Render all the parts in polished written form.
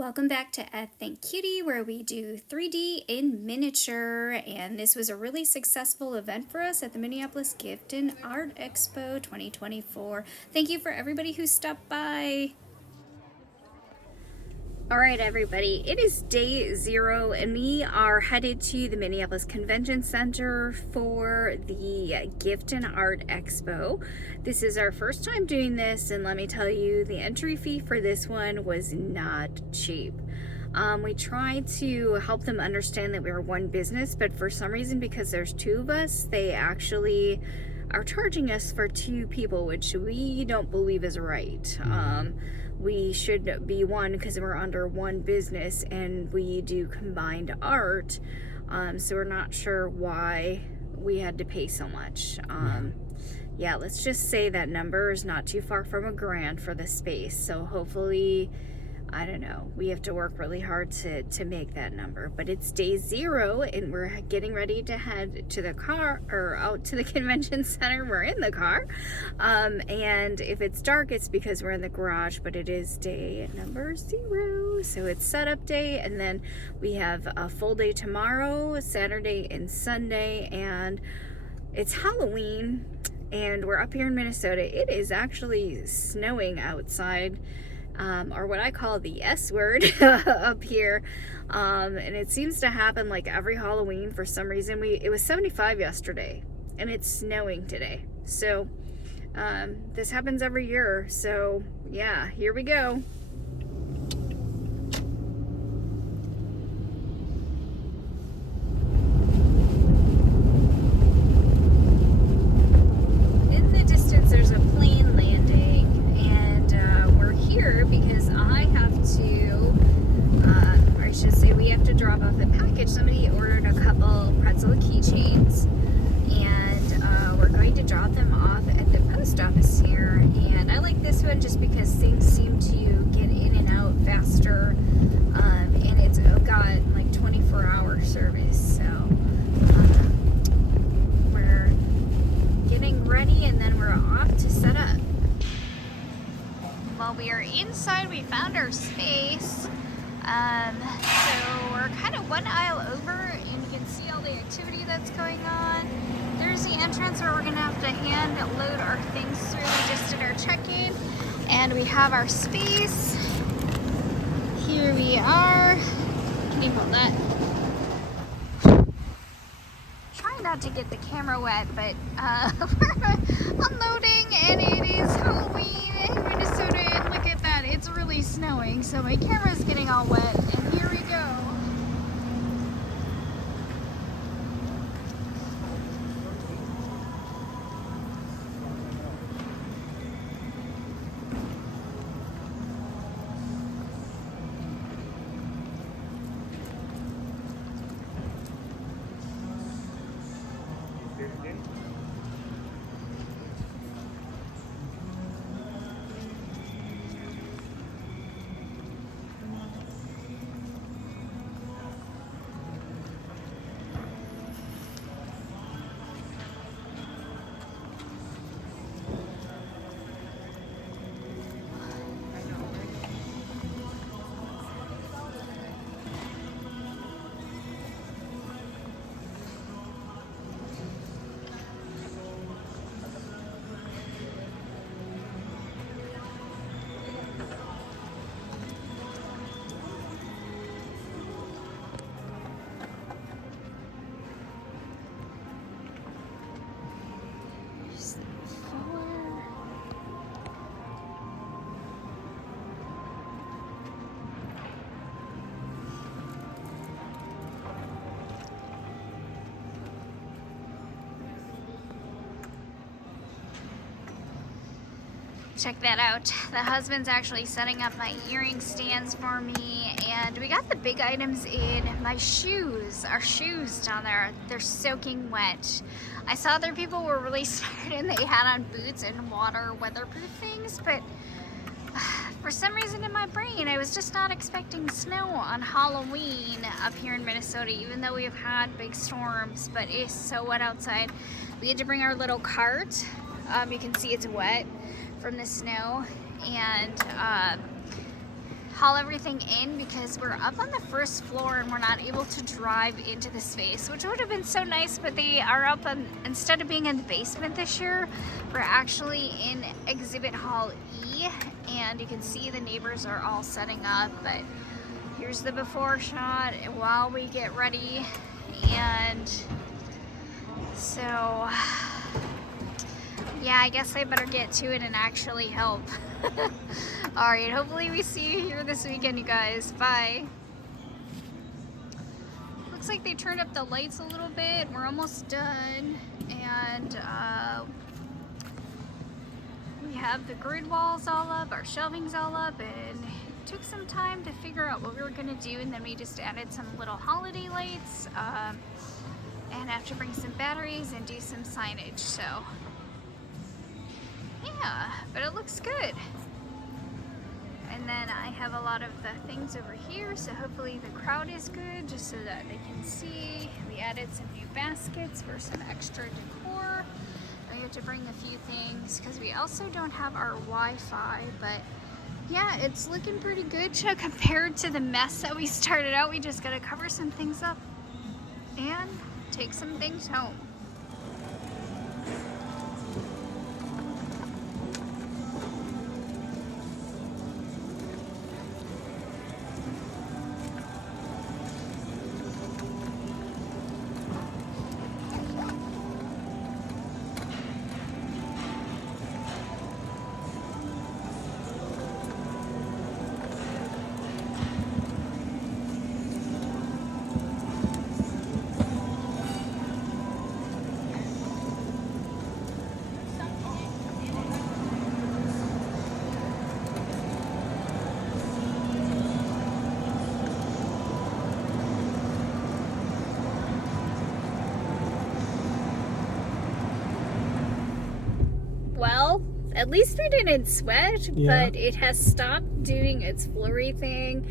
Welcome back to Think Cutie, where we do 3D in miniature, and this was a really successful event for us at the Minneapolis Gift Art Expo 2024. Thank you for everybody who stopped by. All right, everybody, it is day 0, and we are headed to the Minneapolis Convention Center for the Gift and Art Expo. This is our first time doing this, and let me tell you, the entry fee for this one was not cheap. We tried to help them understand that we were one business, but for some reason, because there's 2 of us, they actually are charging us for 2 people, which we don't believe is right. We should be one because we're under one business and we do combined art, so we're not sure why we had to pay so much. Yeah, let's just say that number is not too far from $1,000 for the space, so hopefully, I don't know, we have to work really hard to make that number. But it's day 0 and we're getting ready to head to the car, or out to the convention center. We're in the car, and if it's dark it's because we're in the garage, but it is day number 0, so it's setup day, and then we have a full day tomorrow, Saturday and Sunday, and it's Halloween, and we're up here in Minnesota. It is actually snowing outside, or what I call the S word up here, and it seems to happen like every Halloween for some reason. It was 75 yesterday and it's snowing today, so this happens every year. So yeah, here we go. In the distance there's a plane landing, and we're here because I have to, or I should say we have to drop off a package. Somebody ordered a couple pretzel keychains, and we're going to drop them off at the post office here. And I like this one just because things seem to get in and out faster, and it's got like 24-hour service, so we're getting ready and then we're off to set up. While we are inside, we found our space. So we're kind of one aisle over, and you can see all the activity that's going on. There's the entrance where we're gonna have to hand load our things through. We just did our check-in, and we have our space. Here we are. Can you hold that? Trying not to get the camera wet, but we're unloading, and it is Halloween in Minnesota, and look at that, it's really snowing, so my camera's getting all wet, and here we go. Check that out. The husband's actually setting up my earring stands for me, and we got the big items in. My shoes, our shoes down there, they're soaking wet. I saw other people were really smart and they had on boots and water weatherproof things, but for some reason in my brain I was just not expecting snow on Halloween up here in Minnesota, even though we've had big storms, but it's so wet outside. We had to bring our little cart. You can see it's wet from the snow, and haul everything in because we're up on the first floor and we're not able to drive into the space, which would have been so nice, but they are up on, instead of being in the basement this year, we're actually in Exhibit Hall E, and you can see the neighbors are all setting up. But here's the before shot while we get ready. And so yeah, I guess I better get to it and actually help. Alright, hopefully we see you here this weekend, you guys. Bye. Looks like they turned up the lights a little bit. We're almost done. And we have the grid walls all up, our shelving's all up, and it took some time to figure out what we were going to do, and then we just added some little holiday lights, and have to bring some batteries and do some signage. So yeah, but it looks good. And then I have a lot of the things over here, so hopefully the crowd is good, just so that they can see. We added some new baskets for some extra decor. We have to bring a few things because we also don't have our Wi-Fi, but yeah, it's looking pretty good compared to the mess that we started out. We just gotta cover some things up and take some things home. Well, at least we didn't sweat, Yeah. but it has stopped doing its flurry thing.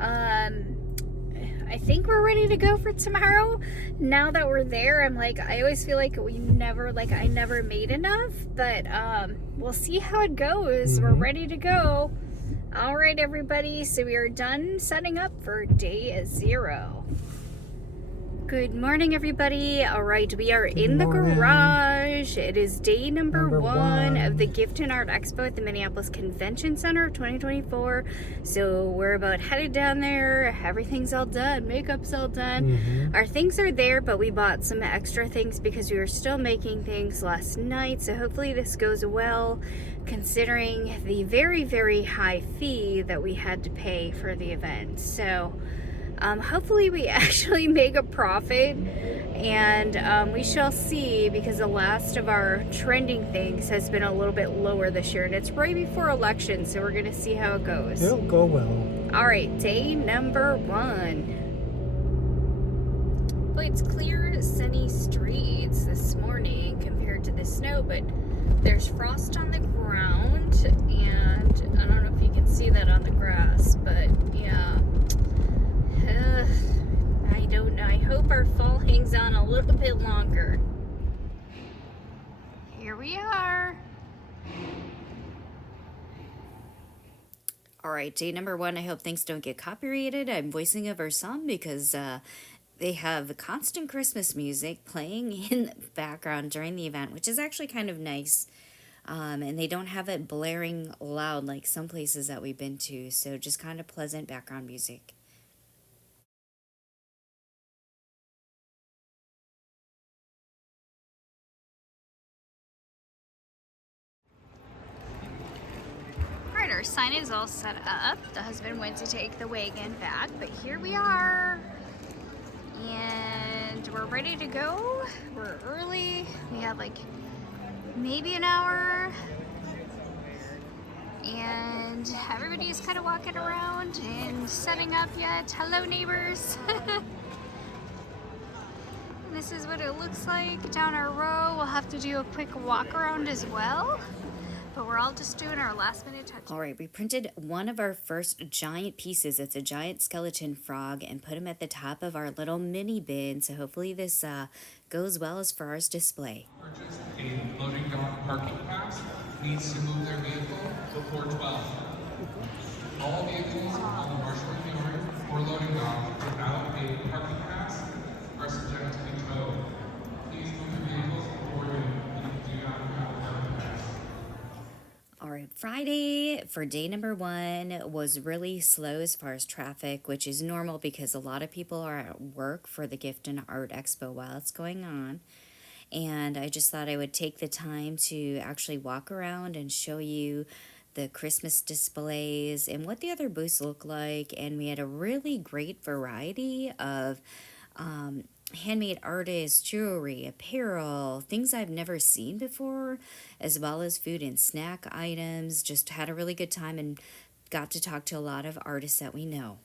I think we're ready to go for tomorrow. Now that we're there, I'm like, I always feel like I never made enough, but we'll see how it goes. We're ready to go. All right, everybody, so we are done setting up for day 0. Good morning, everybody. All right, we are in the garage. It is day number one of the Gift and Art Expo at the Minneapolis Convention Center 2024. So we're about headed down there. Everything's all done. Makeup's all done. Our things are there, but we bought some extra things because we were still making things last night. So hopefully this goes well, considering the very, very high fee that we had to pay for the event. So hopefully we actually make a profit, and we shall see, because the last of our trending things has been a little bit lower this year, and it's right before election, so we're gonna see how it goes. It'll go well. All right, day number 1. Boy, it's clear, sunny streets this morning compared to the snow, but there's frost on the ground, and I don't know if you can see that on the grass, but yeah. I don't know. I hope our fall hangs on a little bit longer. Here we are. All right, day number 1. I hope things don't get copyrighted. I'm voicing over some because they have constant Christmas music playing in the background during the event, which is actually kind of nice. And they don't have it blaring loud like some places that we've been to, so just kind of pleasant background music. Our sign is all set up. The husband went to take the wagon back, but here we are, and we're ready to go. We're early. We have like maybe an hour, and everybody's kind of walking around and setting up yet. Hello, neighbors. This is what it looks like down our row. We'll have to do a quick walk around as well. But we're all just doing our last minute touch. All right, we printed one of our first giant pieces. It's a giant skeleton frog, and put him at the top of our little mini bin. So hopefully this goes well as far as display. Purchased a loading dock parking pass, needs to move their vehicle before 12. All vehicles on the marshalling yard or loading dock without a parking pass are subject to the tow. Please move your vehicles before you if you do not have a parking pass. All right, Friday for day number 1 was really slow as far as traffic, which is normal because a lot of people are at work for the Gift and Art Expo while it's going on. And I just thought I would take the time to actually walk around and show you the Christmas displays and what the other booths look like. And we had a really great variety of handmade artists, jewelry, apparel, things I've never seen before, as well as food and snack items. Just had a really good time and got to talk to a lot of artists that we know.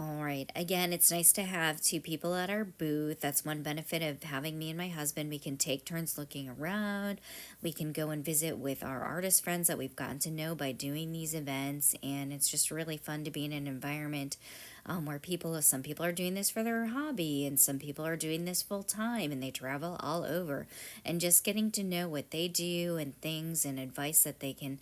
All right. Again, it's nice to have 2 people at our booth. That's one benefit of having me and my husband. We can take turns looking around. We can go and visit with our artist friends that we've gotten to know by doing these events. And it's just really fun to be in an environment where some people are doing this for their hobby and some people are doing this full time and they travel all over. And just getting to know what they do and things and advice that they can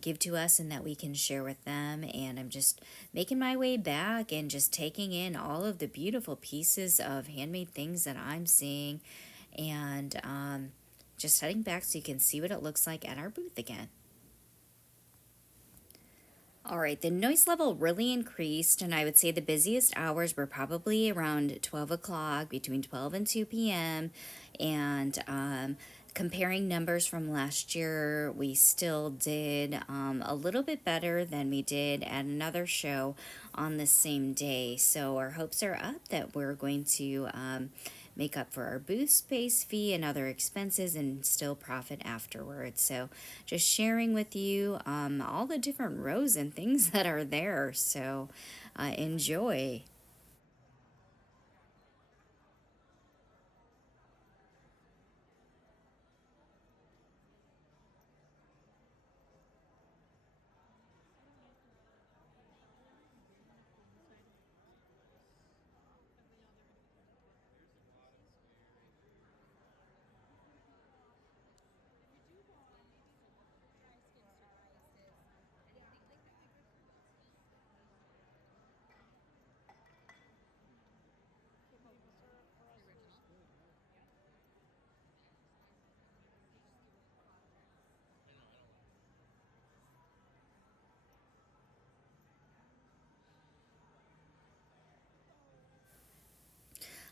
give to us and that we can share with them. And I'm just making my way back and just taking in all of the beautiful pieces of handmade things that I'm seeing, and just heading back so you can see what it looks like at our booth again. All right, the noise level really increased, and I would say the busiest hours were probably around 12 o'clock, between 12 and 2 p.m. And comparing numbers from last year, we still did a little bit better than we did at another show on the same day. So our hopes are up that we're going to make up for our booth space fee and other expenses and still profit afterwards. So just sharing with you all the different rows and things that are there. So enjoy.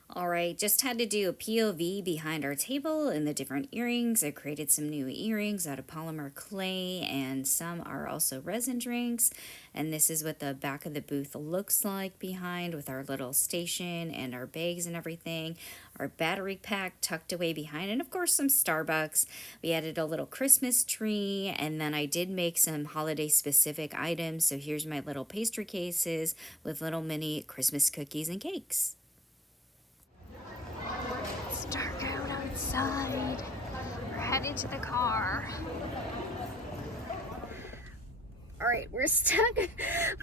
All right, just had to do a POV behind our table and the different earrings. I created some new earrings out of polymer clay, and some are also resin drinks. And this is what the back of the booth looks like behind, with our little station and our bags and everything. Our battery pack tucked away behind, and of course some Starbucks. We added a little Christmas tree, and then I did make some holiday specific items. So here's my little pastry cases with little mini Christmas cookies and cakes. It's dark out outside. We're headed to the car. All right, we're stuck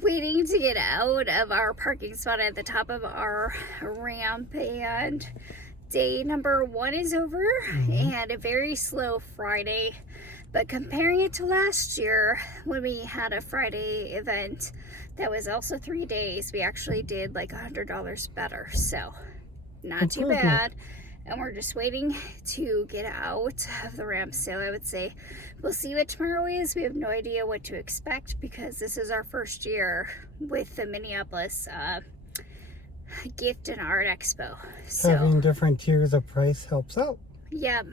waiting to get out of our parking spot at the top of our ramp, and day number 1 is over, and a very slow Friday. But comparing it to last year when we had a Friday event that was also 3 days, we actually did like $100 better. So not too bad. And we're just waiting to get out of the ramp. So I would say we'll see what tomorrow is. We have no idea what to expect because this is our first year with the Minneapolis Gift and Art Expo. So having different tiers of price helps out. Yep.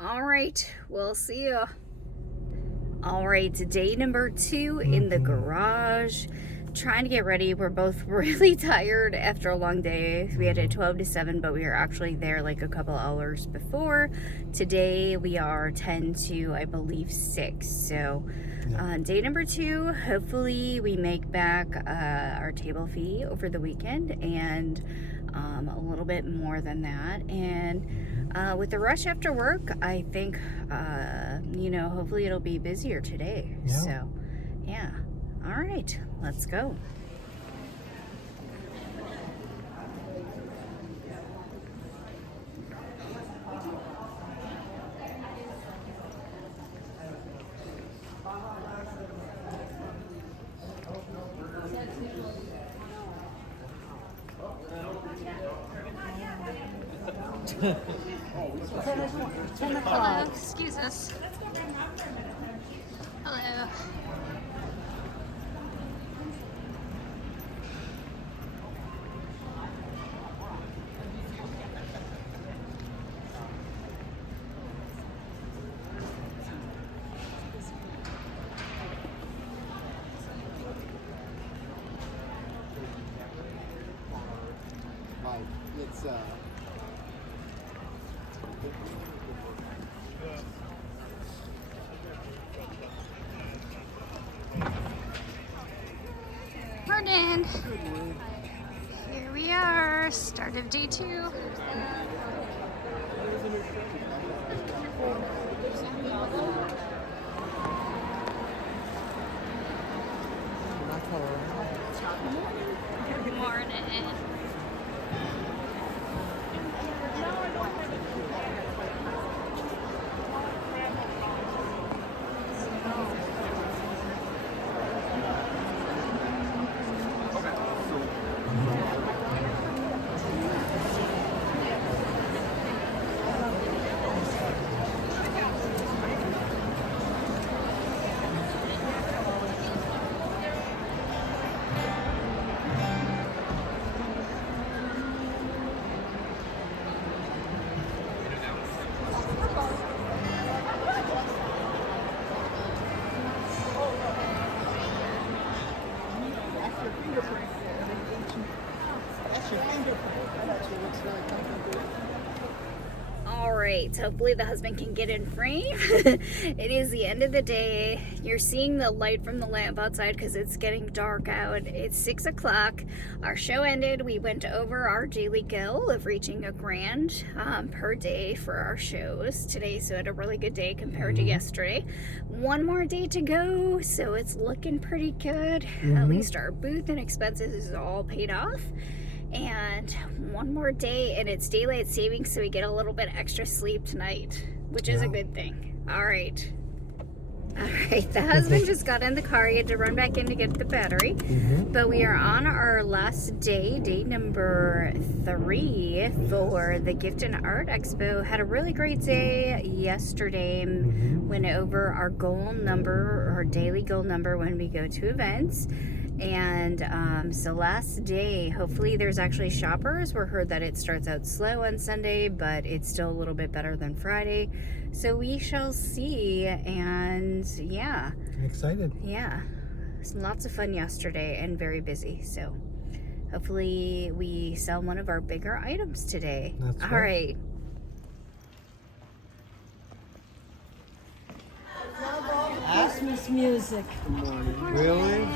All right. We'll see you. All right. Day number 2 in the garage. Trying to get ready. We're both really tired after a long day. We had a 12 to 7, but we were actually there like a couple hours before. Today we are 10 to, I believe, 6. So day number 2, hopefully we make back our table fee over the weekend and a little bit more than that. And with the rush after work, I think, hopefully it'll be busier today. Yeah. So, yeah. All right, let's go. 10 o'clock. Hello, excuse us. Hello. It's Morning. Here we are, start of day 2. Morning. Alright, hopefully the husband can get in frame. It is the end of the day. You're seeing the light from the lamp outside because it's getting dark out. It's 6 o'clock. Our show ended. We went over our daily goal of reaching $1,000 per day for our shows today, so had a really good day compared to yesterday. One more day to go, so it's looking pretty good. At least our booth and expenses is all paid off. And one more day and it's daylight savings, so we get a little bit extra sleep tonight, which is a good thing. All right, the husband just got in the car. He had to run back in to get the battery. But we are on our last day, day number 3 for the Gift and Art Expo. Had a really great day yesterday. Went over our goal number, our daily goal number when we go to events. And so last day, hopefully there's actually shoppers. We're heard that it starts out slow on Sunday, but it's still a little bit better than Friday. So we shall see. And yeah. Excited. Yeah. Lots of fun yesterday and very busy. So hopefully we sell one of our bigger items today. That's all right. Christmas music. Really?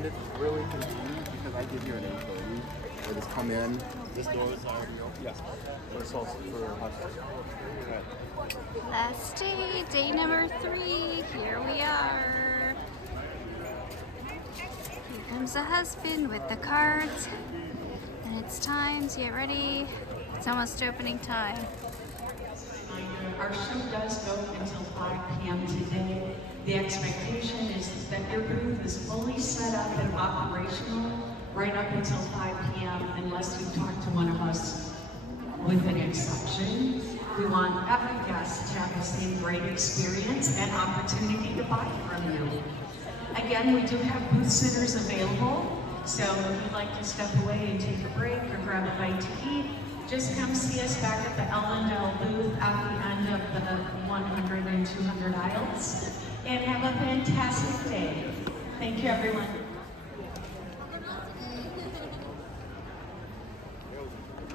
and it's really convenient because I give you an info. I just come in. This door is already open. Yes. But it's also for hot okay. Last day, day number 3. Here we are. Here comes the husband with the cards. And it's time to get ready. It's almost opening time. Our show does go until 5 p.m. today. The expectation is that your booth is fully set up and operational right up until 5 p.m. unless you talk to one of us with an exception. We want every guest to have the same great experience and opportunity to buy from you. Again, we do have booth sitters available, so if you'd like to step away and take a break or grab a bite to eat, just come see us back at the L&L booth at the end of the 100 and 200 aisles. And have a fantastic day. Thank you, everyone.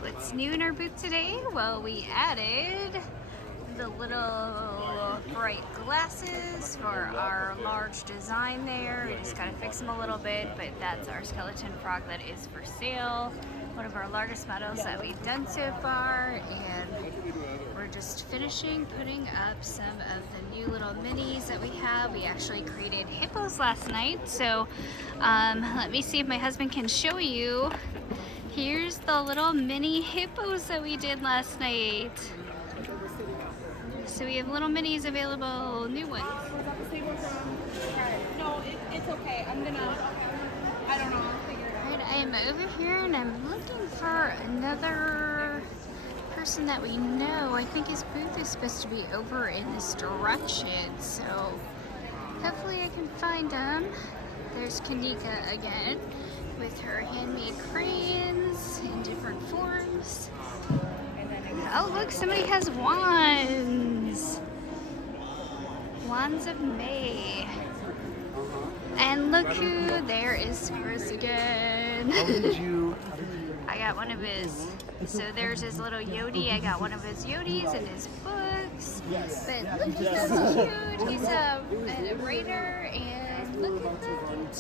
What's new in our booth today? Well, we added the little bright glasses for our large design there. We just gotta fix them a little bit, but that's our skeleton frog that is for sale. one of our largest models that we've done so far, and we're just finishing putting up some of the new little minis that we have. We actually created hippos last night, so let me see if my husband can show you. Here's the little mini hippos that we did last night. So we have little minis available, new ones. No, it's okay. I don't know. I'll figure it out. Alright, I am over here and I'm looking for another person that we know. I think his booth is supposed to be over in this direction, so hopefully I can find him. There's Kanika again with her handmade crayons in different forms. Oh look, somebody has wands. Wands of May. And look who, there is Chris again. How did you? I got one of his, so there's his little Yodi. I got one of his Yodis and his books. But look, he's so cute. He's a writer, and look at that.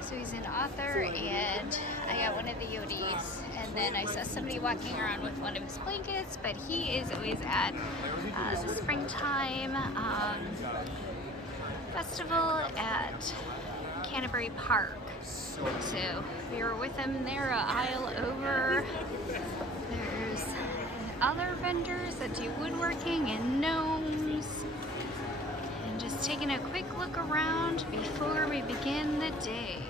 So he's an author, and I got one of the Yodis. And then I saw somebody walking around with one of his blankets, but he is always at the springtime festival at Canterbury Park. So we were with him there, an aisle over. There's other vendors that do woodworking and gnomes. And just taking a quick look around before we begin the day.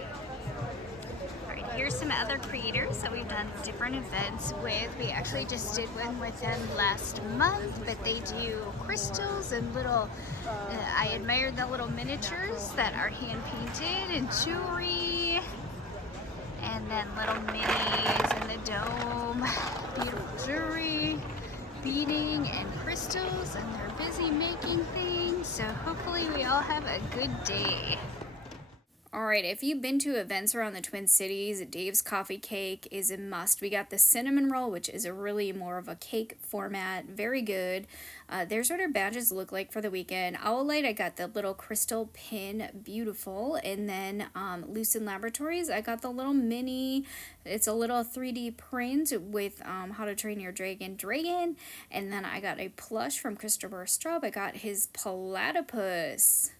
Alright, here's some other creators that we've done different events with. We actually just did one with them last month, but they do crystals and little, I admired the little miniatures that are hand painted and jewelry. And then little minis in the dome, beautiful jewelry, beading and crystals, and they're busy making things, so hopefully we all have a good day. Alright, if you've been to events around the Twin Cities, Dave's Coffee Cake is a must. We got the cinnamon roll, which is a really more of a cake format, very good. There's what our badges look like for the weekend. Owlite, I got the little crystal pin, beautiful. And then Lucid Laboratories, I got the little mini, it's a little 3D print with How to Train Your Dragon. And then I got a plush from Christopher Straub. I got his platypus.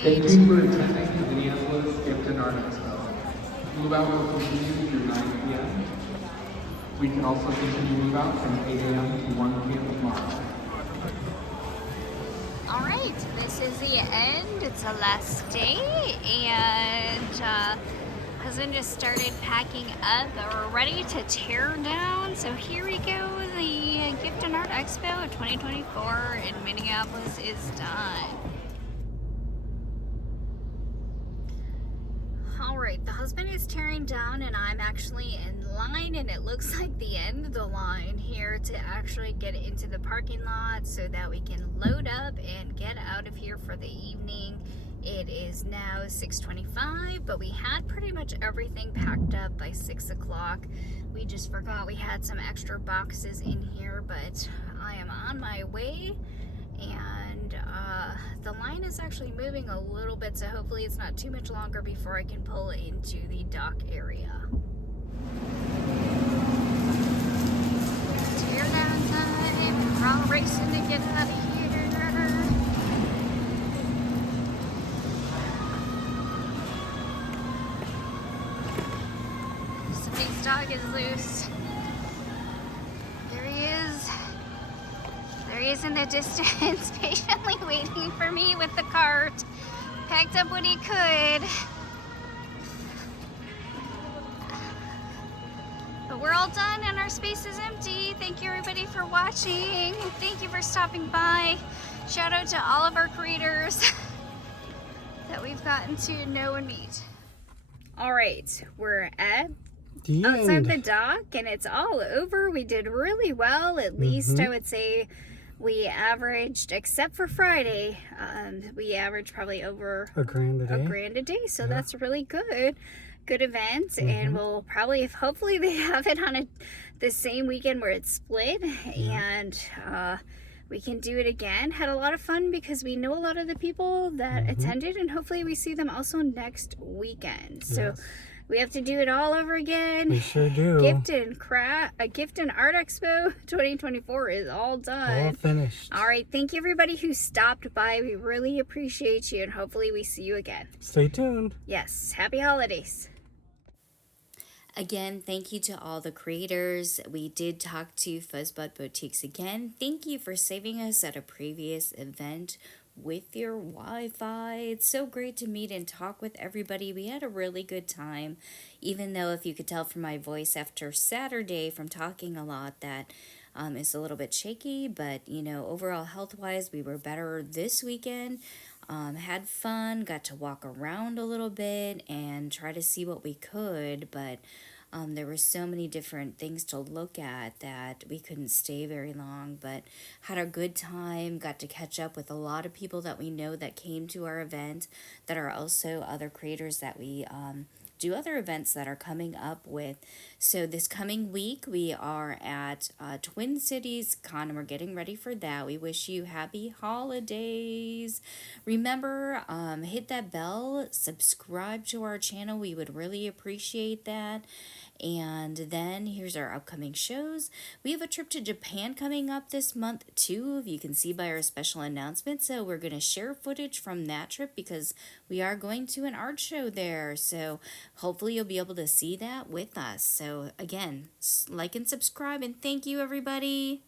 Thank you for attending the Minneapolis Gift Art Expo. Move out will continue through 9 p.m. We can also continue move out from 8 a.m. to 1 p.m. tomorrow. Alright, this is the end. It's the last day, and husband just started packing up. We're ready to tear down. So here we go. The Gift and Art Expo 2024 in Minneapolis is done. Alright, the husband is tearing down and I'm actually in line, and it looks like the end of the line here to actually get into the parking lot so that we can load up and get out of here for the evening. It is now 6:25, but we had pretty much everything packed up by 6 o'clock. We just forgot we had some extra boxes in here, but I am on my way. And the line is actually moving a little bit, so hopefully it's not too much longer before I can pull into the dock area. Tear down time, we're all racing to get out of here. Somebody's dog is loose. There he is. There he is in the distance, patiently waiting for me with the cart. Packed up what he could. The but we're all done and our space is empty. Thank you everybody for watching. Thank you for stopping by. Shout out to all of our creators that we've gotten to know and meet. All right, we're at The outside the end. dock and it's all over. We did really well. At least I would say we averaged, except for Friday, we averaged probably over A grand a day. $1,000 a day. So that's really good. Good event. And we'll probably, hopefully they have it on the same weekend where it's split. And we can do it again. Had a lot of fun because we know a lot of the people that attended, and hopefully we see them also next weekend. So we have to do it all over again. We sure do. Gift and Art Expo 2024 is all done. All finished. All right, thank you everybody who stopped by. We really appreciate you, and hopefully we see you again. Stay tuned. Yes, happy holidays. Again, thank you to all the creators. We did talk to Fuzzbud Boutiques again. Thank you for saving us at a previous event with your Wi-Fi. It's so great to meet and talk with everybody. We had a really good time, even though if you could tell from my voice after Saturday from talking a lot that it's a little bit shaky, but you know, overall health-wise, we were better this weekend. Had fun, got to walk around a little bit and try to see what we could, but there were so many different things to look at that we couldn't stay very long, but had a good time, got to catch up with a lot of people that we know that came to our event that are also other creators that we do other events that are coming up with. So this coming week we are at Twin Cities Con and we're getting ready for that. We wish you happy holidays. Remember, hit that bell, subscribe to our channel. We would really appreciate that. And then here's our upcoming shows. We have a trip to Japan coming up this month too, if you can see by our special announcement. So we're going to share footage from that trip because we are going to an art show there. So hopefully you'll be able to see that with us. So again, like and subscribe, and thank you everybody.